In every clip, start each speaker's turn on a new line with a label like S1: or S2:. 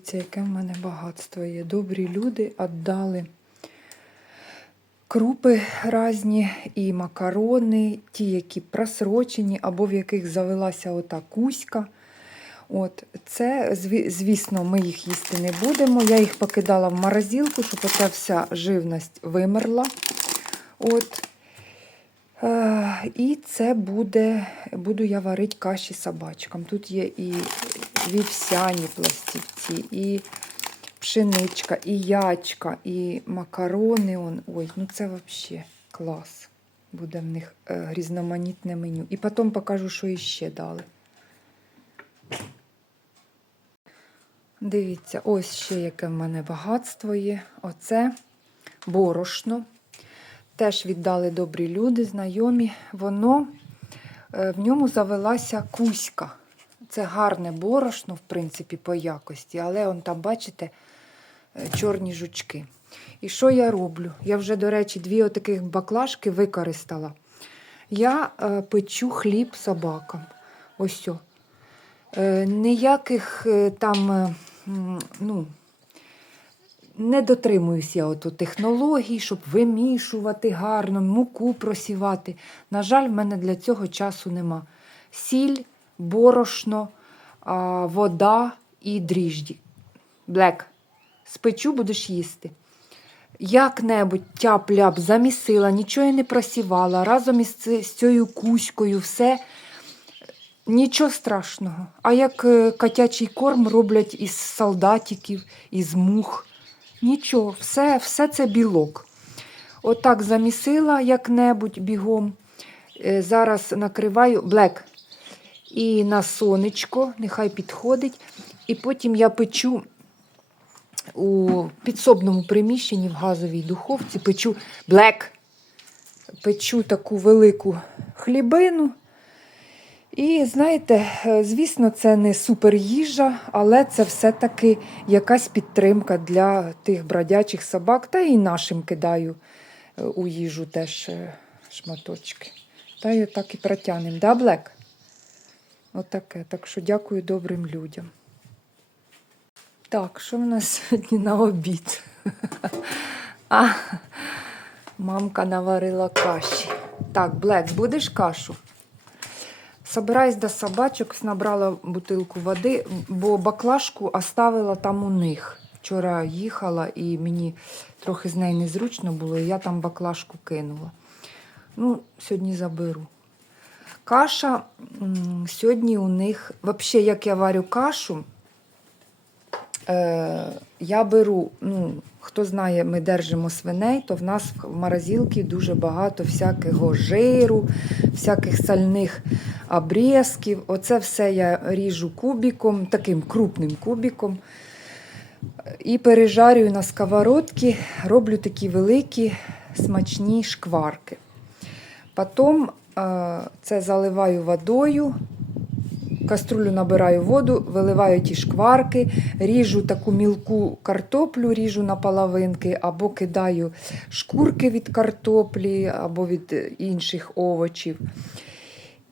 S1: Дивіться, яке в мене багатство є. Добрі люди віддали крупи різні і макарони, ті, які просрочені, або в яких завелася ота кузька. От, це, звісно, ми їх їсти не будемо. Я їх покидала в морозилку, щоб оця вся живність вимерла. От. Е, і це буде, буду я варити каші собачкам. Тут є і вівсяні пластівці, і пшеничка, і ячка, і макарони. Он. Ой, ну це взагалі клас. Буде в них е, різноманітне меню. І потім покажу, що іще дали. Дивіться, ось ще яке в мене багатство є. Оце борошно. Теж віддали добрі люди, знайомі. Воно е, в ньому завелася кузька. Це гарне борошно, в принципі, по якості, але он там, бачите, е, чорні жучки. І що я роблю? Я вже, до речі, дві отаких баклажки використала. Я е, печу хліб собакам. Ось. Е, ніяких е, там, е, ну, не дотримуюсь я ото технологій, щоб вимішувати гарно, муку просівати. На жаль, в мене для цього часу нема. Сіль, борошно, вода і дріжджі. Блек. Спечу, будеш їсти. Як-небудь тяп-ляп замісила, нічого я не просівала, разом із цією кузькою все. Нічого страшного. А як е, котячий корм роблять із солдатиків, із мух. Нічого, все, все це білок. Отак замісила як-небудь бігом. Е, Зараз накриваю блек. І на сонечко, нехай підходить. І потім я печу у підсобному приміщенні в газовій духовці, печу блек. Печу таку велику хлібину. І знаєте, е, звісно, це не супер їжа, але це все-таки якась підтримка для тих бродячих собак, та і нашим кидаю е, у їжу теж е, шматочки. Та й так і протягнемо. Да, Блек? Отаке. Так що дякую добрим людям. Так, що в нас сьогодні на обід? А, мамка наварила каші. Так, Блек, будеш кашу? Собираюсь до собачок, набрала бутилку води, бо баклажку оставила там у них. Вчора їхала і мені трохи з нею незручно було, і я там баклажку кинула. Ну, сьогодні заберу. Каша сьогодні у них, взагалі, як я варю кашу, е, я беру, ну, хто знає, ми держимо свиней, то в нас в морозилці дуже багато всякого жиру, всяких сальних обрізків. Оце все я ріжу кубиком, таким крупним кубиком. І пережарюю на сковородці, роблю такі великі смачні шкварки. Потім це заливаю водою, каструлю набираю воду, виливаю ті шкварки, ріжу таку мілку картоплю, ріжу на половинки, або кидаю шкурки від картоплі, або від інших овочів.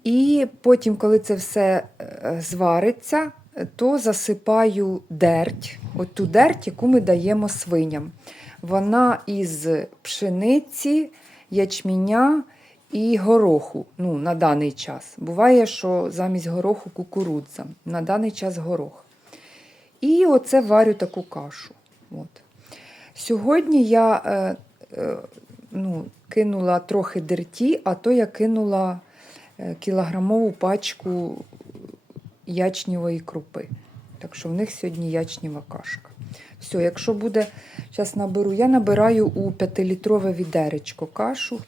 S1: І потім, коли це все е, звариться, то засипаю дерть, от ту дерть, яку ми даємо свиням. Вона із пшениці, ячміня і гороху ну, на даний час. Буває, що замість гороху кукурудза, на даний час горох. І оце варю таку кашу. От. Сьогодні я е, е, ну, кинула трохи дерті, а то я кинула е, кілограмову пачку ячнєвої крупи. Так що в них сьогодні ячнєва кашка. Все, якщо буде, зараз наберу, я набираю у 5-літрове відеречко кашу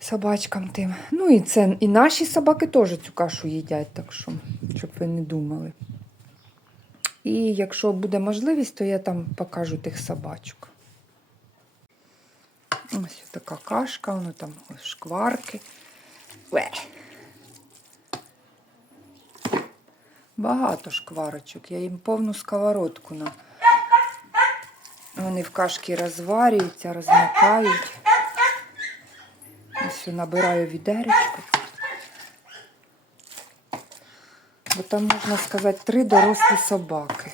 S1: собачкам тим. Ну і це і наші собаки теж цю кашу їдять, так що, щоб ви не думали. І якщо буде можливість, то я там покажу тих собачок. Ось така кашка, воно там шкварки. Багато шкварочок. Я їм повну сковородку на. Вони в кашки розварюються, розмикають все набираю відеречко. Бо там, можна сказати, три дорослі собаки.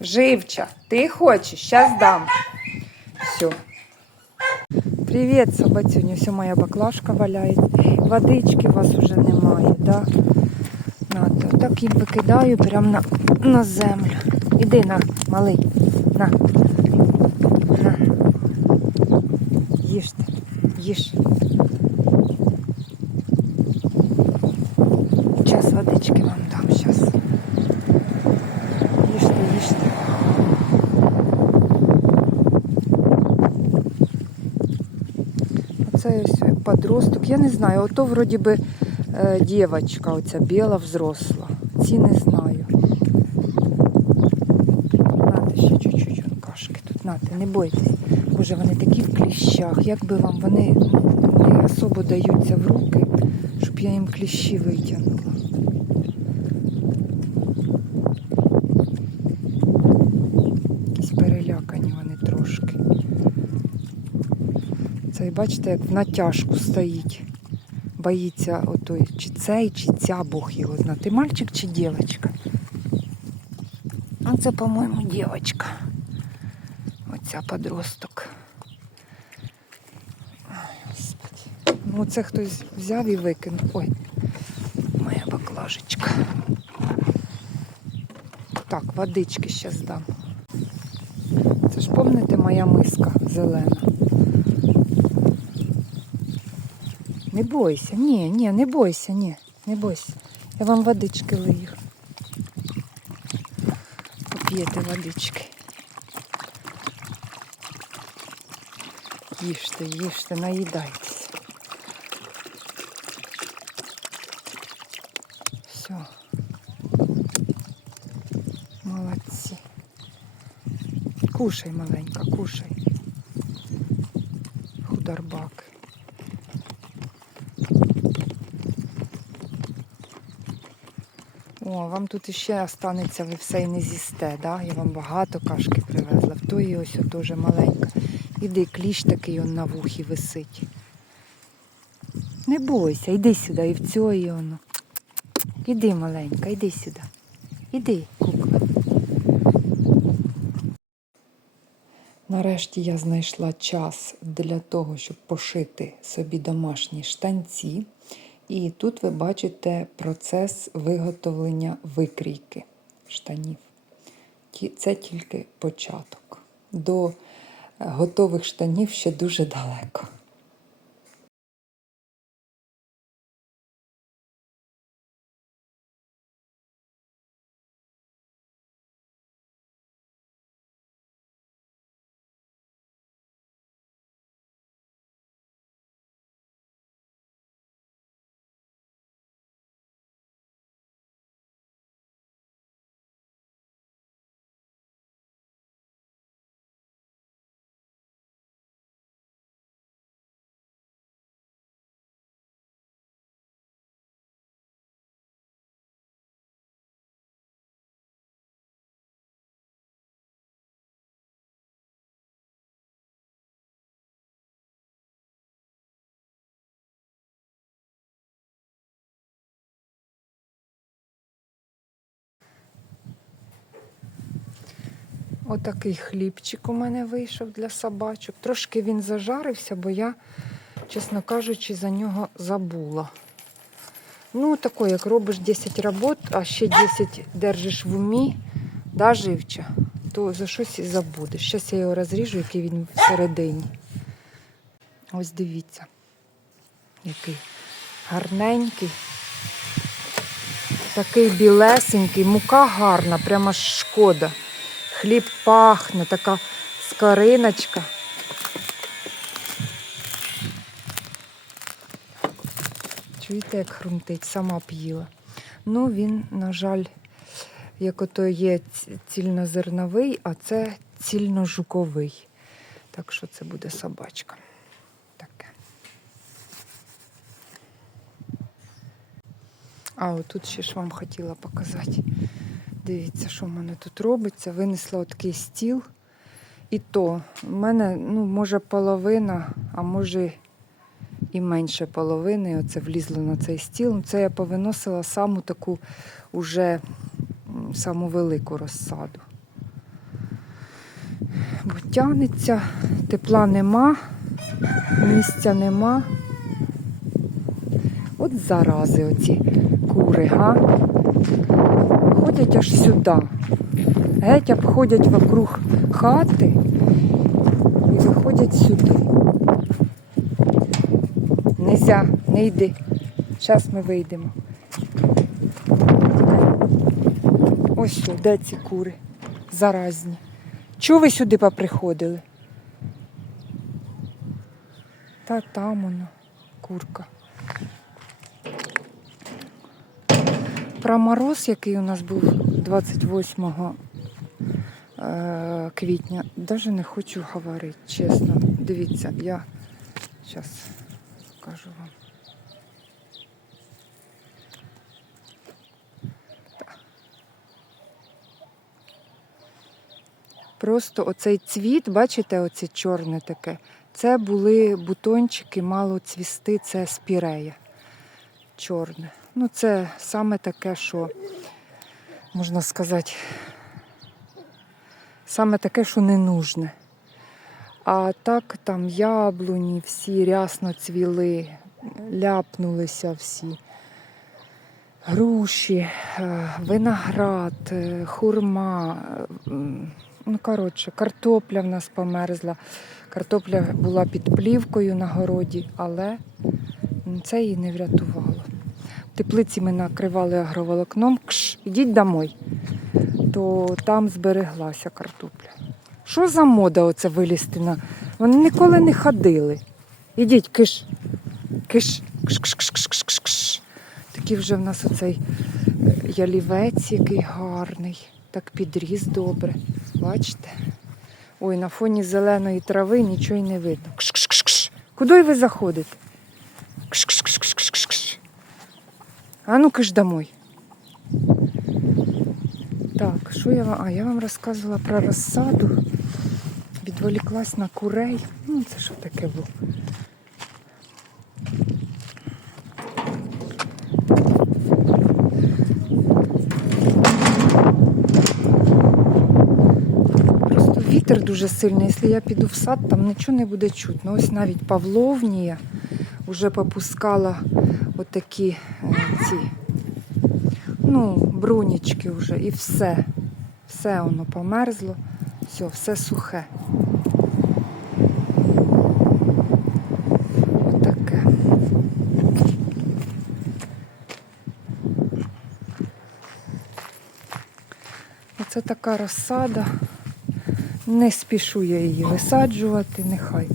S1: Живча, ти хочеш, зараз дам. Все. Привіт, собацюню. Все, моя баклажка валяє. Водички у вас уже немає, да? Надо так їм викидаю прямо на, на землю. Іди на, малий. На. На. Їж ти. Їж. Час водички вам дам зараз. Їжте, їжте. Оце ось подросток. Я не знаю, ото вроді би дівчинка, оця біла взросла. Ці не знаю. Нате ще чуть-чуть кашки тут. Нате, не бойтесь. Боже, вони такі в кліщах. Як би вам вони не особо даються в руки, щоб я їм кліщі витягнула. Перелякані вони трошки. Це бачите, як в натяжку стоїть. Боїться отой, чи цей, чи ця Бог його знає. Ти мальчик чи дівчинка? А це, по-моєму, дівчинка. Оця подросток. Ну, це хтось взяв і викинув. Ой, моя баклажечка. Так, водички зараз дам. Це ж помните моя миска зелена. Не бойся, ні, ні, не бойся, ні, не бойся. Я вам водички лию. Поп'єте водички. Їжте, їжте, наїдайтесь. Все. Молодці. Кушай, маленька, кушай. Хударбак. О, вам тут іще останеться, ви все і не з'їсте, да? Я вам багато кашки привезла. В тої ось теж маленька. Іди, кліщ такий он на вухі висить. Не бойся, йди сюди, і в цьої воно. Іди, маленька, йди сюди. Іди, кукла. Нарешті я знайшла час для того, щоб пошити собі домашні штанці. І тут ви бачите процес виготовлення викрійки штанів. Це тільки початок. До е, готових штанів ще дуже далеко. Отакий хлібчик у мене вийшов для собачок. Трошки він зажарився, бо я, чесно кажучи, за нього забула. Ну, тако, як робиш 10 робот, а ще 10 держиш в умі, да, живча, то за щось і забудеш. Зараз я його розріжу, який він всередині. Ось дивіться, який гарненький. Такий білесенький, мука гарна, прямо шкода. Хліб пахне, така скориночка. Чуєте, як хрумтить, сама б їла. Ну, він, на жаль, як ото є ці- цільнозерновий, а це цільножуковий. Так що це буде собачка. Таке. А, отут ще ж вам хотіла показати. Дивіться, що в мене тут робиться. Винесла отакий стіл. І то в мене, ну, може, половина, а може і менше половини. Оце влізло на цей стіл. Ну, Це я повиносила саму таку уже саму велику розсаду. бо тягнеться, тепла нема, місця нема. От зарази оці кури, га? Ходять аж сюди. Геть обходять вокруг хати і виходять сюди. Нельзя, не йди. Зараз ми вийдемо. Ось що, де ці кури заразні. Чого ви сюди поприходили? Та там воно, курка. Про мороз, який у нас був 28 е, квітня, навіть не хочу говорити, чесно. Дивіться, я зараз покажу вам. Просто оцей цвіт, бачите, оце чорне таке. Це були бутончики, мало цвісти, це спірея чорне. Ну, це саме таке, що можна сказати, саме таке, що не нужне. А так там яблуні всі рясно цвіли, ляпнулися всі. Груші, е, виноград, е, хурма. е, Ну, коротше, картопля в нас померзла. Картопля була під плівкою на городі, але це її не врятувало. Теплиці ми накривали агроволокном. Кш, ідіть домой. То там збереглася картопля. Що за мода оце вилізти на. Вони ніколи не ходили. Ідіть, киш. Киш. Кш, кш, кш, кш, кш, кш. Такий вже в нас оцей е, ялівець, який гарний. Так підріс добре. Бачите? Ой, на фоні зеленої трави нічого й не видно. Кш, кш, кш, кш. Куди ви заходите? Кш, кш, кш, кш, кш, кш, кш. А ну-ка ж домой. Так, що я вам. А, я вам розказувала про розсаду. Відволіклась на курей. Ну, це що таке було? Просто вітер дуже сильний. Якщо я піду в сад, там нічого не буде чутно. Ось навіть павловнія вже попускала отакі е, ці ну, брунічки вже і все. Все воно померзло, все, все сухе. Отаке. Оце така розсада. Не спішу я її висаджувати, нехай.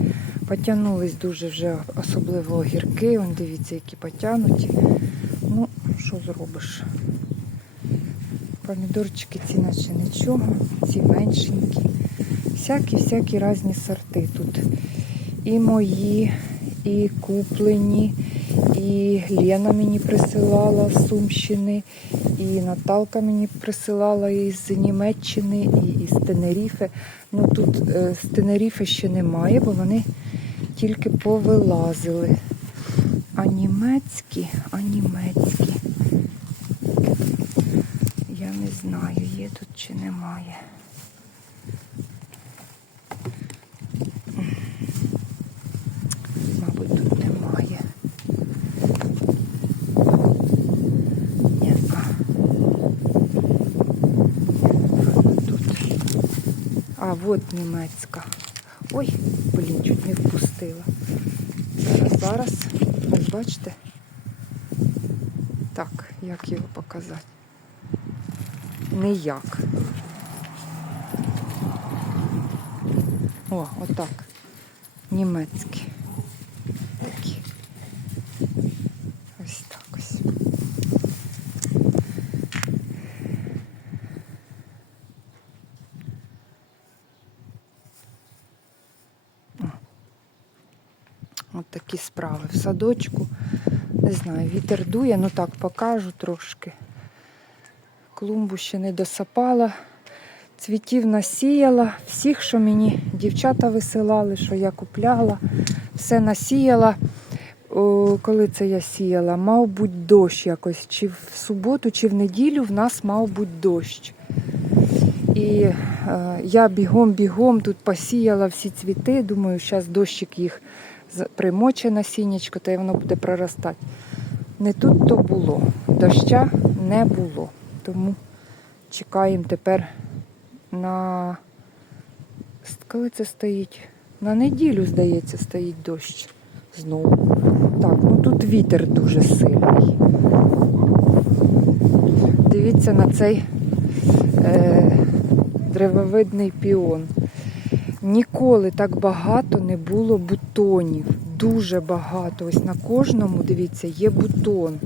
S1: Потягнулись дуже вже особливо огірки. Вон дивіться, які потягнуті. Ну, що зробиш? Помідорчики ці наче нічого, ці меншенькі. Всякі-всякі різні сорти тут. І мої, і куплені, і Лена мені присилала з Сумщини, і Наталка мені присилала із Німеччини, і із Тенеріфи. Ну тут е, з Тенеріфи ще немає, бо вони тільки повилазили. А німецькі, а німецькі. Я не знаю, є тут чи немає. Мабуть, тут немає. Ні. Тут. А, от німецька. Ой, блін, чуть не впустила. Зараз, зараз. Ось бачите? Так, як його показати? Ніяк. О, отак. Німецькі. Такі. Ось так ось. О. От такі справи. В садочку. Не знаю, вітер дує, ну так покажу трошки. Клумбу ще не досапала. Цвітів насіяла. Всіх, що мені дівчата висилали, що я купляла, все насіяла. О, коли це я сіяла? Мав бути дощ якось. Чи в суботу, чи в неділю в нас мав бути дощ. І е, я бігом-бігом тут посіяла всі цвіти. Думаю, зараз дощик їх примоче насіннячко, та й воно буде проростати. Не тут то було. Доща не було. Тому чекаємо тепер на. Коли це стоїть? На неділю, здається, стоїть дощ знову. Так, ну тут вітер дуже сильний. Дивіться на цей е, древовидний піон. Ніколи так багато не було бутонів. Дуже багато. Ось на кожному, дивіться, є бутон.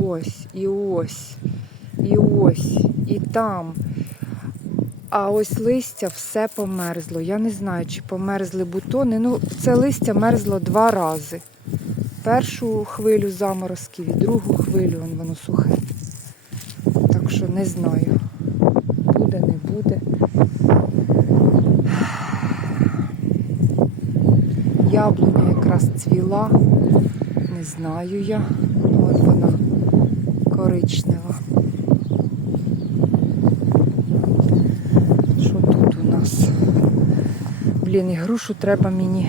S1: Ось, і ось, і ось, і там. А ось листя все померзло. Я не знаю, чи померзли бутони. Ну, це листя мерзло два рази. Першу хвилю заморозків і другу хвилю воно сухе. Так що не знаю. Буде, не буде. Яблуня якраз цвіла. Не знаю я. От вона коричнева. Що тут у нас? Блін, і грушу треба мені.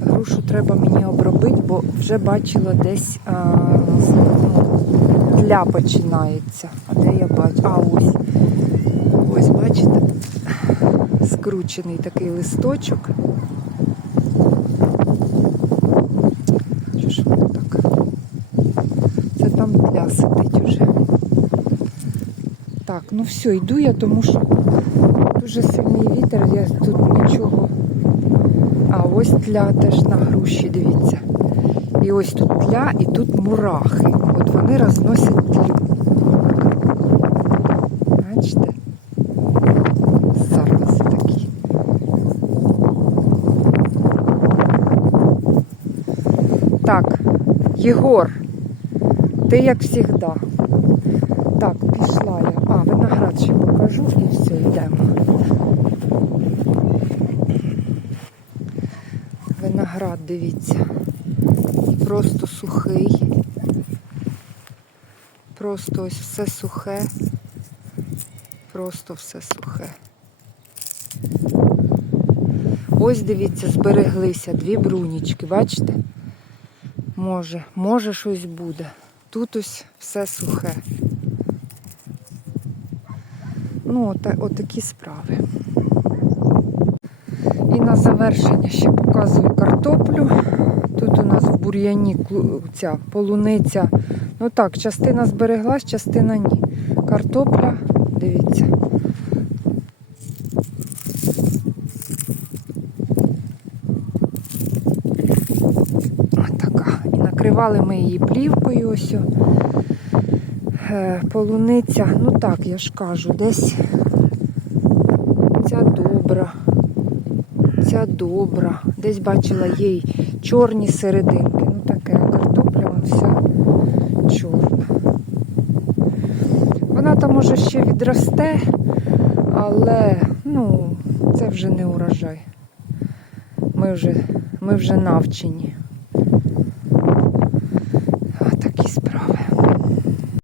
S1: Грушу треба мені обробити, бо вже бачила десь а, ну, тля починається. А де я бачу? А ось. Ось, бачите? Скручений такий листочок. Що ж воно так? Це там тля сидить уже. Так, ну все, йду я, тому що дуже сильний вітер, я тут нічого. А ось тля теж на груші, дивіться. І ось тут тля, і тут мурахи. От вони розносять тлю. Бачите? Зарази такі. Так, Єгор, ти як завжди. Так, пішла я. А, виноград ще покажу і все, йдемо. Виноград, дивіться. Просто сухий. Просто ось все сухе. Просто все сухе. Ось дивіться, збереглися дві брунічки, бачите? Може, може щось буде. Тут ось все сухе. Ну, от, отакі справи. І на завершення ще показую картоплю. Тут у нас в бур'яні ця полуниця. Ну так, частина збереглась, частина ні. Картопля, дивіться. Ось така. І накривали ми її плівкою ось. Е, Полуниця, ну так, я ж кажу, десь ця добра. Ця добра. Десь бачила їй чорні серединки. Ну таке, картопля вон вся чорна. Вона там може ще відросте, але ну, це вже не урожай. Ми вже, ми вже навчені.